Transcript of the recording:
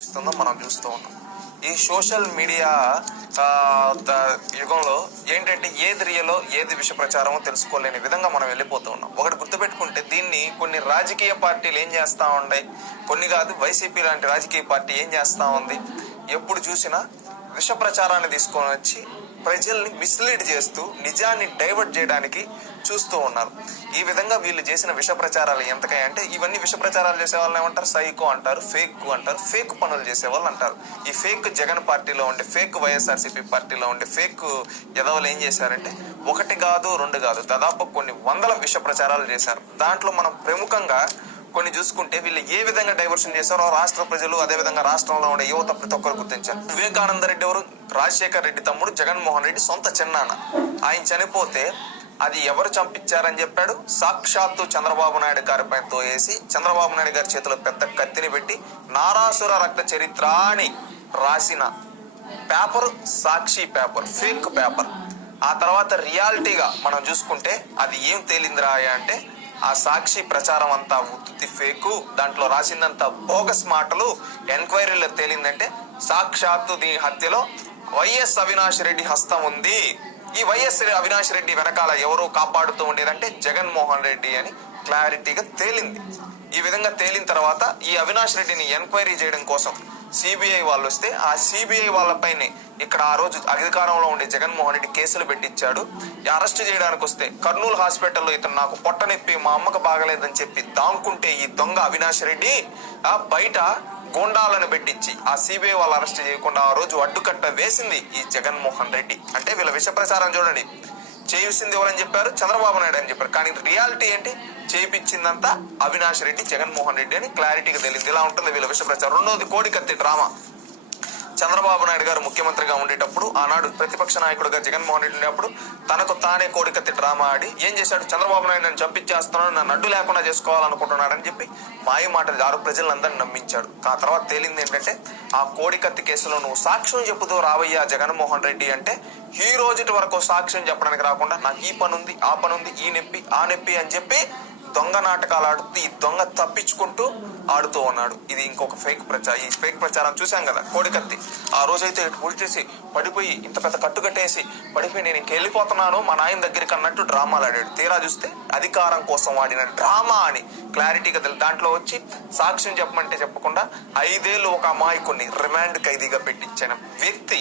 మనం చూస్తూ ఉన్నాం. ఈ సోషల్ మీడియా యుగంలో ఏంటంటే ఏది రియలో ఏది విష ప్రచారమో తెలుసుకోలేని విధంగా మనం వెళ్ళిపోతూ ఉన్నాం. ఒకటి గుర్తుపెట్టుకుంటే దీన్ని కొన్ని రాజకీయ పార్టీలు ఏం చేస్తా ఉన్నాయి, కొన్ని కాదు వైసీపీ లాంటి రాజకీయ పార్టీ ఏం చేస్తా ఉంది, ఎప్పుడు చూసినా విష ప్రచారాన్ని తీసుకొని వచ్చి ప్రజల్ని మిస్లీడ్ చేస్తూ నిజాన్ని డైవర్ట్ చేయడానికి చూస్తూ ఉన్నారు. ఈ విధంగా వీళ్ళు చేసిన విష ప్రచారాలు ఎంతకాయ అంటే ఇవన్నీ విష ప్రచారాలు చేసే వాళ్ళని ఏమంటారు, సైకో అంటారు, ఫేక్ అంటారు, ఫేక్ పనులు చేసే వాళ్ళు అంటారు. ఈ ఫేక్ జగన్ పార్టీలో ఉండే, ఫేక్ వైఎస్ఆర్సీపీ పార్టీలో ఉండే ఫేక్ ఎదవలు ఏం చేశారంటే ఒకటి కాదు రెండు కాదు దాదాపు కొన్ని వందల విష ప్రచారాలు చేశారు. దాంట్లో మనం ప్రముఖంగా కొన్ని చూసుకుంటే వీళ్ళు ఏ విధంగా డైవర్షన్ చేశారో రాష్ట్ర ప్రజలు, అదే విధంగా రాష్ట్రంలో ఉండే యువత ప్రతి ఒక్కరు గుర్తించారు. వివేకానంద రెడ్డి ఎవరు, రాజశేఖర్ రెడ్డి తమ్ముడు, జగన్మోహన్ రెడ్డి సొంత చిన్నాన్న. ఆయన చనిపోతే అది ఎవరు చంపించారని చెప్పాడు, సాక్షాత్తు చంద్రబాబు నాయుడు గారి పైనతో వేసి చంద్రబాబు నాయుడు గారి చేతిలో పెద్ద కత్తిని పెట్టి నారాసుర రక్త చరిత్ర అని రాసిన పేపర్ సాక్షి పేపర్, ఫేక్ పేపర్. ఆ తర్వాత రియాలిటీగా మనం చూసుకుంటే అది ఏం తేలిందిరా అంటే ఆ సాక్షి ప్రచారం అంతా ఉత్తి ఫేకు, దాంట్లో రాసిందంతా బోగస్ మాటలు. ఎంక్వైరీలో తేలిందంటే సాక్షాత్తు దీని హత్యలో వైఎస్ అవినాష్ రెడ్డి హస్తం ఉంది. ఈ వైఎస్ అవినాష్ రెడ్డి వెనకాల ఎవరో కాపాడుతూ ఉండేదంటే జగన్మోహన్ రెడ్డి అని క్లారిటీగా తేలింది. ఈ విధంగా తేలిన తర్వాత ఈ అవినాష్ రెడ్డిని ఎంక్వైరీ చేయడం కోసం సిబిఐ వాళ్ళు వస్తే ఆ సిబిఐ వాళ్ళపైనే ఇక్కడ ఆ రోజు అధికారంలో ఉండే జగన్మోహన్ రెడ్డి కేసులు పెట్టించాడు. అరెస్ట్ చేయడానికి వస్తే కర్నూలు హాస్పిటల్లో ఇతను నాకు పొట్ట నొప్పి, మా అమ్మకు బాగలేదని చెప్పి దాంకుంటే ఈ దొంగ అవినాష్ రెడ్డి బయట గోండాలను పెట్టించి ఆ సిబిఐ వాళ్ళు అరెస్ట్ చేయకుండా ఆ రోజు అడ్డుకట్ట వేసింది ఈ జగన్మోహన్ రెడ్డి. అంటే వీళ్ళ విష ప్రచారం చూడండి, చేసింది ఎవరని చెప్పారు, చంద్రబాబు నాయుడు అని చెప్పారు. కానీ రియాలిటీ ఏంటి, చేయించిందంతా అవినాష్ రెడ్డి, జగన్మోహన్ రెడ్డి అని క్లారిటీగా తెలియదు. ఇలా ఉంటుంది వీళ్ళ విష ప్రచారం. రెండోది కోడికత్తి డ్రామా. చంద్రబాబు నాయుడు గారు ముఖ్యమంత్రిగా ఉండేటప్పుడు, ఆనాడు ప్రతిపక్ష నాయకుడుగా జగన్మోహన్ రెడ్డి ఉండేటప్పుడు తనకు తానే కోడికత్తి డ్రామా ఆడి ఏం చేశాడు, చంద్రబాబు నాయుడు నన్ను చంపించేస్తున్నాడు, నన్ను అడ్డు లేకుండా చేసుకోవాలనుకుంటున్నాడని చెప్పి మాయ మాటలు ఆరు ప్రజలందరినీ నమ్మించాడు. ఆ తర్వాత తేలింది ఏంటంటే ఆ కోడికత్తి కేసులో నువ్వు సాక్ష్యం చెప్పుతూ రావయ్యా జగన్మోహన్ రెడ్డి అంటే ఈ రోజుటి వరకు సాక్ష్యం చెప్పడానికి రాకుండా నాకు ఈ పని ఉంది, ఆ పని ఉంది, ఈ నొప్పి ఆ నొప్పి అని చెప్పి దొంగ నాటకాలు ఆడుతూ ఈ దొంగ తప్పించుకుంటూ ఆడుతూ ఉన్నాడు. ఇది ఇంకొక ఫేక్ ప్రచారం. ఈ ఫేక్ ప్రచారం చూసాం కదా, కోడికత్తి. ఆ రోజైతే పులిచేసి పడిపోయి ఇంత పెద్ద కట్టు కట్టేసి పడిపోయి నేను ఇంకెళ్ళిపోతున్నాను మా నాయన దగ్గరికి అన్నట్టు డ్రామాలు ఆడాడు. తీరా చూస్తే అధికారం కోసం ఆడిన డ్రామా అని క్లారిటీగా తెలియదు. దాంట్లో వచ్చి సాక్ష్యం చెప్పమంటే చెప్పకుండా 5 ఏళ్ళు ఒక అమాయకుని రిమాండ్ ఖైదీగా పెట్టించిన వ్యక్తి